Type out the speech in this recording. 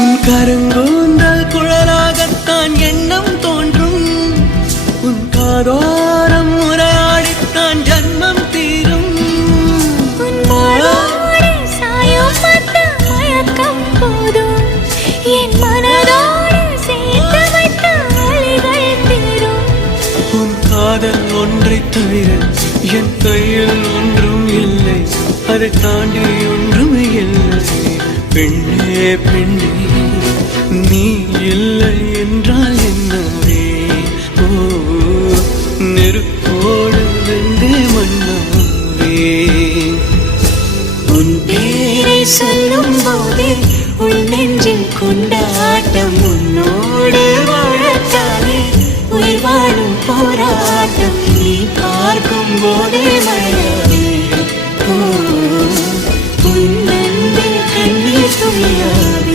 உன் கருங்கூந்தல் குழலாகத்தான் எண்ணம் தோன்றும். உன் காதோரம் உரையாடித்தான் ஜன்மம் தீரும். உன் மாறோடு சாயும் அந்த மயக்கம் போதும். என் மனதோடு சேர்த்து வைத்த வழிகள் தீரும். உன் காதல் ஒன்றை தவிர என் கையில் ஒன்றும் இல்லை. அதை தாண்டி ஒன்றும் இல்லை. பெண்ணே பெண்ணே நீ இல்லை என்றால் என்னவே? ஓ நெருப்போடு வெந்தே மண்ணாவே. உன் பேரை சொல்லும் போதே உன் நெஞ்சில் கொண்ட